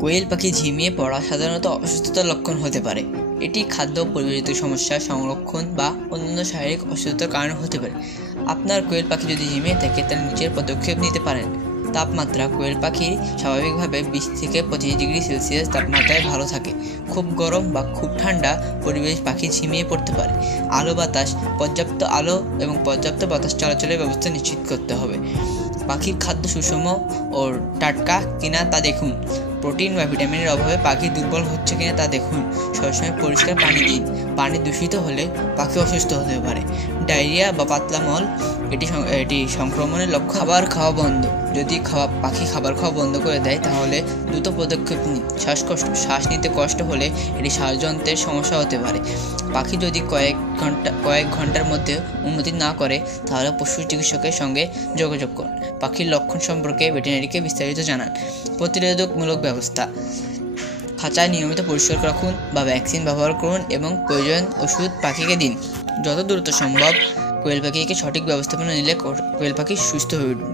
কোয়েল পাখি ঝিমিয়ে পড়া সাধারণত অসুস্থতার লক্ষণ হতে পারে। এটি খাদ্য পরিবেশিত সমস্যা, সংরক্ষণ বা অন্যান্য শারীরিক অসুস্থতার কারণে হতে পারে। আপনার কোয়েল পাখি যদি ঝিমিয়ে থাকে তাহলে নিজের পদক্ষেপ নিতে পারেন। তাপমাত্রা কোয়েল পাখির স্বাভাবিকভাবে 20 থেকে 25 ডিগ্রি সেলসিয়াস তাপমাত্রায় ভালো থাকে। খুব গরম বা খুব ঠান্ডা পরিবেশ পাখি ঝিমিয়ে পড়তে পারে। আলো বাতাস, পর্যাপ্ত আলো এবং পর্যাপ্ত বাতাস চলাচলের ব্যবস্থা নিশ্চিত করতে হবে। পাখির খাদ্য সুষম ও টাটকা কিনা তা দেখুন। প্রোটিন বা ভিটামিনের অভাবে পাখি দুর্বল হচ্ছে কিনা তা দেখুন। সবসময় পরিষ্কার পানি দিন। পানি দূষিত হলে পাখি অসুস্থ হতে পারে। ডায়রিয়া বা পাতলা মল এটি সংক্রমণের লক্ষ্য। খাবার খাওয়া বন্ধ। যদি পাখি খাবার খাওয়া বন্ধ করে দেয় তাহলে দ্রুত পদক্ষেপ নিন। শ্বাস নিতে কষ্ট হলে এটি শ্বাসযন্ত্রের সমস্যা হতে পারে। পাখি যদি কয়েক ঘন্টার মধ্যে উন্নতি না করে তাহলে পশু চিকিৎসকের সঙ্গে যোগাযোগ করুন। পাখির লক্ষণ সম্পর্কে ভেটেরিনারিকে বিস্তারিত জানান। প্রতিরোধকমূলক ব্যবস্থা: খাঁচায় নিয়মিত পরিষ্কার রাখুন বা ভ্যাকসিন ব্যবহার করুন এবং প্রয়োজন ওষুধ পাখিকে দিন। যত দ্রুত সম্ভব কোয়েল পাখিকে সঠিক ব্যবস্থাপনা নিলে কোয়েল পাখি সুস্থ হয়ে উঠবে।